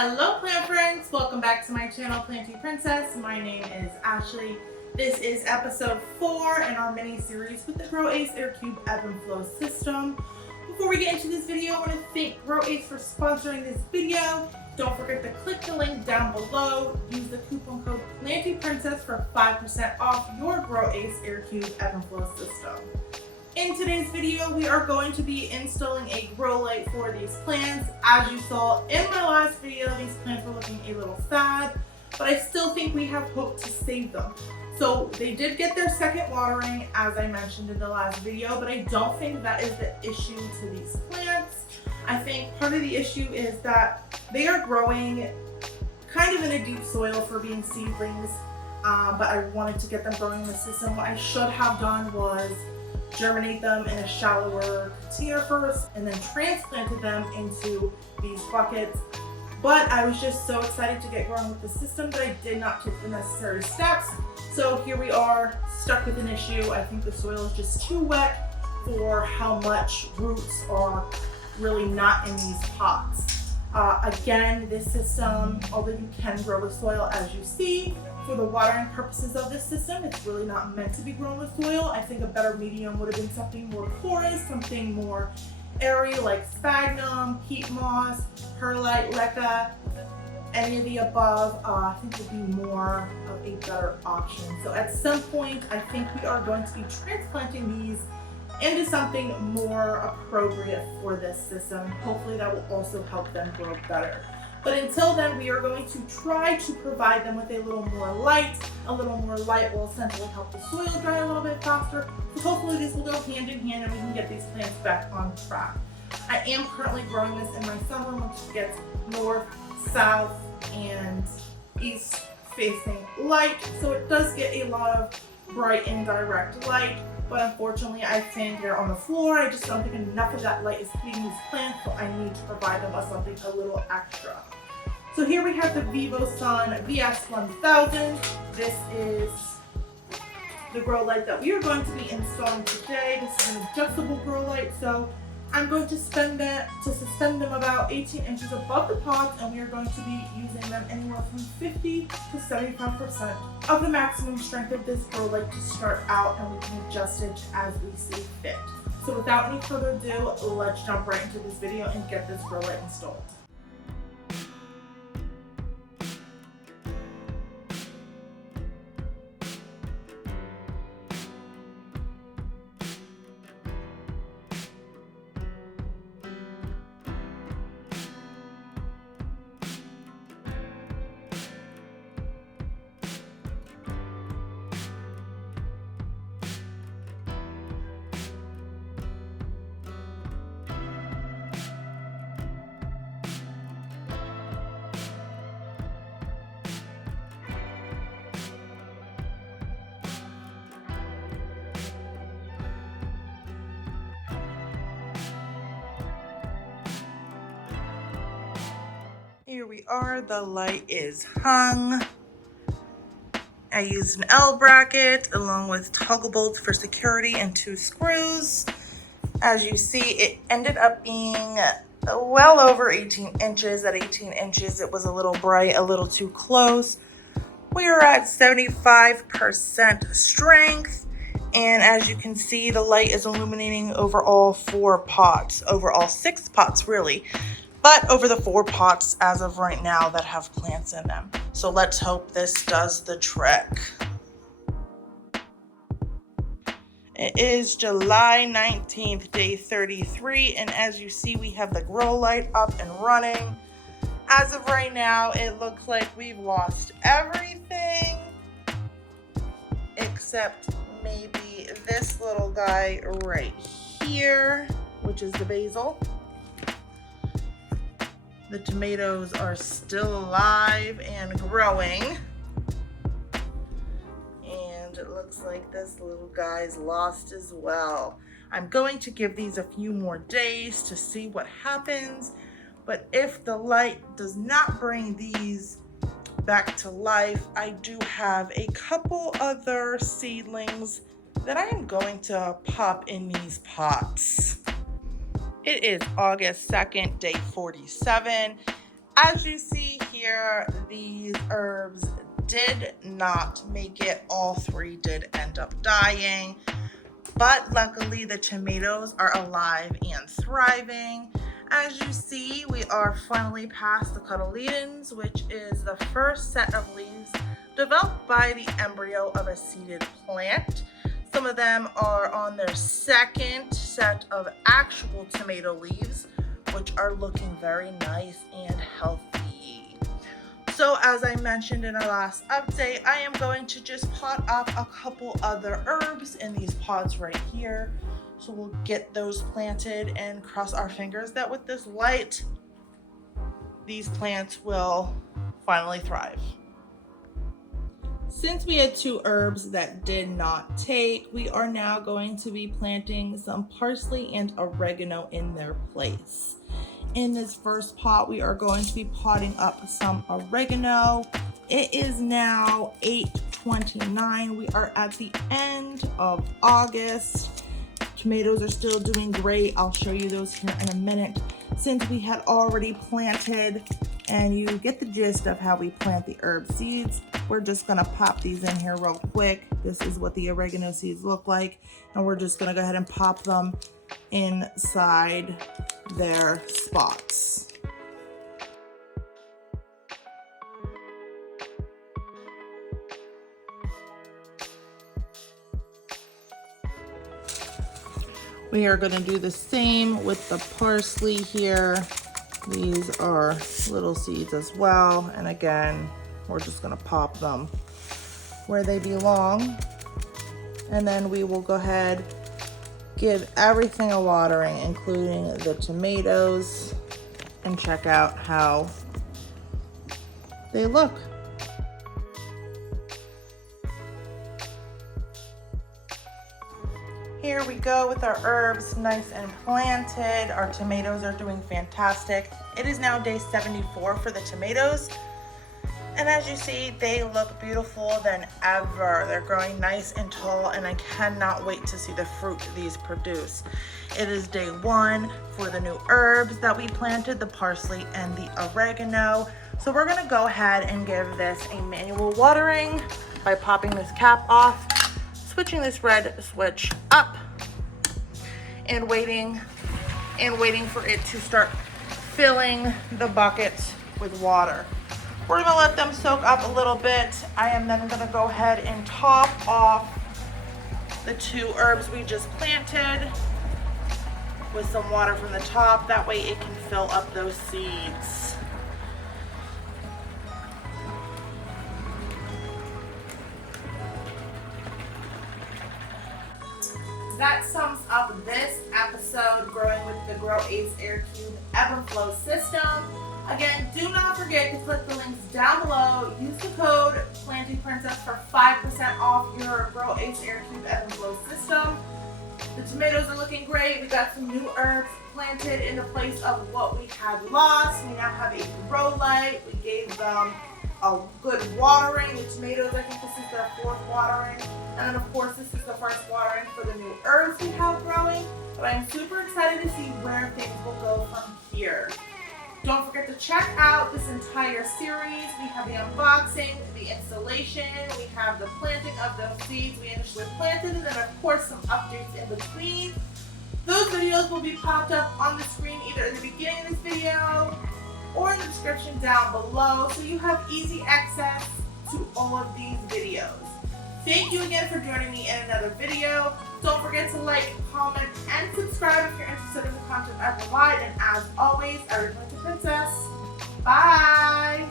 Hello plant friends, welcome back to my channel Planty Princess. My name is Ashley. This is episode 4 in our mini series with the GrowAce AirCube ebb and flow system. Before we get into this video, I want to thank GrowAce for sponsoring this video. Don't forget to click the link down below. Use the coupon code PlantyPrincess for 5% off your GrowAce AirCube ebb and flow system. In today's video, we are going to be installing a grow light for these plants. As you saw in my last video, these plants were looking a little sad, but I still think we have hope to save them. So they did get their second watering, as I mentioned in the last video, but I don't think that is the issue to these plants. I think part of the issue is that they are growing kind of in a deep soil for being seedlings, but I wanted to get them growing in the system. What I should have done was germinate them in a shallower container first and then transplanted them into these buckets. But I was just so excited to get growing with the system that I did not take the necessary steps. So here we are, stuck with an issue. I think the soil is just too wet for how much roots are really not in these pots. Again, this system, although you can grow with soil as you see, for the watering purposes of this system, it's really not meant to be grown with soil. I think a better medium would have been something more porous, something more airy like sphagnum, peat moss, perlite, leca, any of the above. I think would be more of a better option. So at some point, I think we are going to be transplanting these into something more appropriate for this system. Hopefully that will also help them grow better. But until then, we are going to try to provide them with a little more light. A little more light will essentially help the soil dry a little bit faster. So hopefully this will go hand in hand and we can get these plants back on track. I am currently growing this in my sunroom, which gets north, south, and east facing light. So it does get a lot of bright and direct light. But unfortunately, I think they're on the floor. I just don't think enough of that light is hitting these plants, so I need to provide them with something a little extra. So here we have the Vivosun VS1000. This is the grow light that we are going to be installing today. This is an adjustable grow light, so I'm going to suspend them about 18 inches above the pots, and we are going to be using them anywhere from 50 to 75% of the maximum strength of this grow light to start out, and we can adjust it as we see fit. So without any further ado, let's jump right into this video and get this grow light installed. Here we are, the light is hung. I used an L bracket along with toggle bolts for security and 2 screws. As you see, it ended up being well over 18 inches. At 18 inches, it was a little bright, a little too close. We are at 75% strength. And as you can see, the light is illuminating over all 4 pots, over all 6 pots really. But over the 4 pots as of right now that have plants in them. So let's hope this does the trick. It is July 19th, day 33, and as you see, we have the grow light up and running. As of right now, it looks like we've lost everything except maybe this little guy right here, which is the basil. The tomatoes are still alive and growing. And it looks like this little guy's lost as well. I'm going to give these a few more days to see what happens. But if the light does not bring these back to life, I do have a couple other seedlings that I am going to pop in these pots. It is August 2nd, day 47. As you see here, these herbs did not make it. All 3 did end up dying, but luckily the tomatoes are alive and thriving. As you see, we are finally past the cotyledons, which is the first set of leaves developed by the embryo of a seeded plant. Some of them are on their second set of actual tomato leaves, which are looking very nice and healthy. So as I mentioned in our last update, I am going to just pot up a couple other herbs in these pods right here. So we'll get those planted and cross our fingers that with this light, these plants will finally thrive. Since we had 2 herbs that did not take, we are now going to be planting some parsley and oregano in their place. In this first pot, we are going to be potting up some oregano. It is now 8:29. We are at the end of August. Tomatoes are still doing great. I'll show you those here in a minute. Since we had already planted, and you get the gist of how we plant the herb seeds, we're just gonna pop these in here real quick. This is what the oregano seeds look like, and we're just gonna go ahead and pop them inside their spots. We are going to do the same with the parsley here. These are little seeds as well, and again, we're just going to pop them where they belong, and then we will go ahead, give everything a watering, including the tomatoes, and check out how they look. Here we go with our herbs nice and planted. Our tomatoes are doing fantastic. It is now day 74 for the tomatoes. And as you see, they look beautiful than ever. They're growing nice and tall, and I cannot wait to see the fruit these produce. It is day 1 for the new herbs that we planted, the parsley and the oregano. So we're gonna go ahead and give this a manual watering by popping this cap off, switching this red switch up, and waiting for it to start filling the bucket with water. We're gonna let them soak up a little bit. I am then gonna go ahead and top off the 2 herbs we just planted with some water from the top. That way it can fill up those seeds. That sums up this episode, growing with the GrowAce AirCube Ebb and Flow system. Again, do not forget to click the links down below. Use the code PlantyPrincess for 5% off your GrowAce AirCube Ebb and Flow system. The tomatoes are looking great. We got some new herbs planted in the place of what we had lost. We now have a Growlight. We gave them a good watering. The tomatoes, I think this is their 4th watering. And then of course this is the 1st watering for the new herbs we have growing. But I'm super excited to see where things will go from here. Don't forget to check out this entire series. We have the unboxing, the installation, we have the planting of those seeds we initially planted, and then of course some updates in between. Those videos will be popped up on the screen either in the beginning of this video or in the description down below, so you have easy access to all of these videos. Thank you again for joining me in another video. Don't forget to like, comment, and subscribe if you're interested in the content I provide. And as always, I return to Princess. Bye!